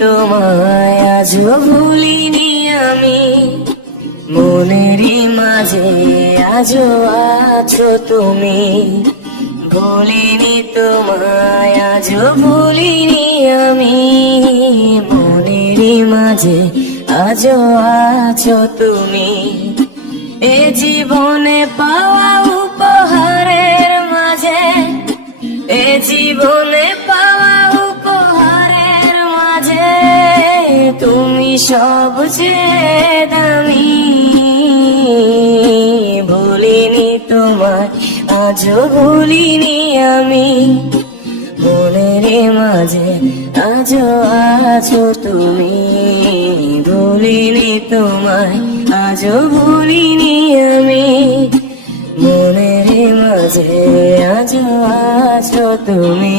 তোমায়, আজও ভুলিনি আমি। মনেরই মাঝে আজও আছো তুমি। ভুলিনি তোমায়, আজও ভুলিনি আমি। মনেরই মাঝে আজও আছো তুমি। এ জীবনে পাওয়া উপহারের মাঝে, এ জীবনে তুমি সবচেয়ে দামি, ভুলিনি তোমার আজও ভুলিনি আমি। মনের মাঝে আজও আছো তুমি, ভুলিনি তোমায়, আজও ভুলিনি আমি। মনের মাঝে আজও আছো তুমি।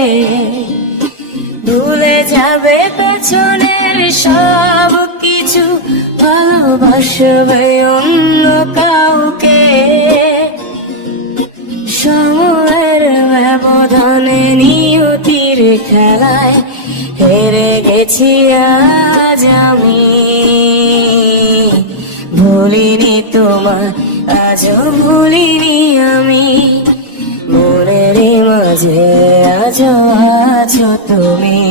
পেছনের সব কিছু ভালোবাসবে অন্য কাউকে। সময়ের ব্যবধানে নিয়তির খেলায় হেরে গেছি আজ আমি। ভুলিনি তোমার আজও ভুলিনি আমি। মনের মাঝে আজও আছো তুমি।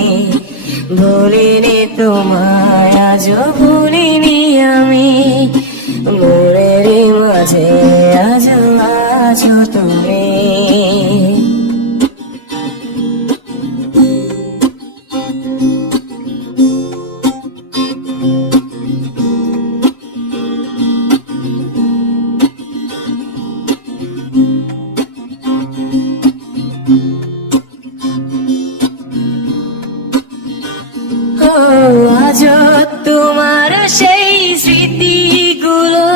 ভুলিনি তোমায় আজ ভুলিনি আমি। মনের মাঝে আজ আছো তুমি। তোমার সেই স্মৃতিগুলো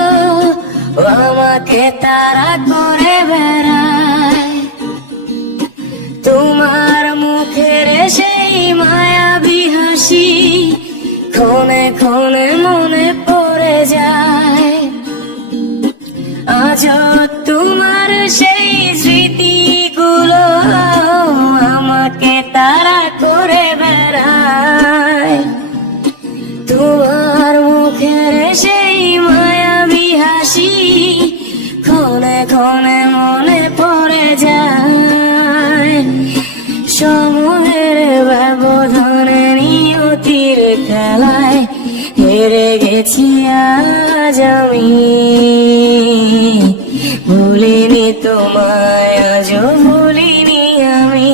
আমাকে তারা করে বেড়ায়। তোমার মুখের সেই মায়াবী হাসি ক্ষণে ক্ষণে মনে পড়ে যায়। আজও তোমার সেই তোমার মুখের সেই মায়াবী হাসি ক্ষণে ক্ষণে মনে পড়ে যায়। সময়ের ব্যবধানে নিয়তির খেলায় হেরে গেছি আজ আমি। ভুলিনি তোমায়, আজও ভুলিনি আমি।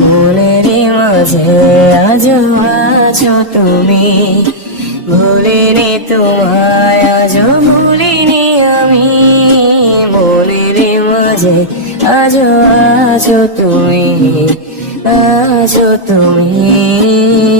মনের মাঝে আজও আছো তুমি। ভুলিনি তোমায় আজও ভুলিনি আমি। বলে রে মাঝে আজ আছো তুমি আছো তুমি।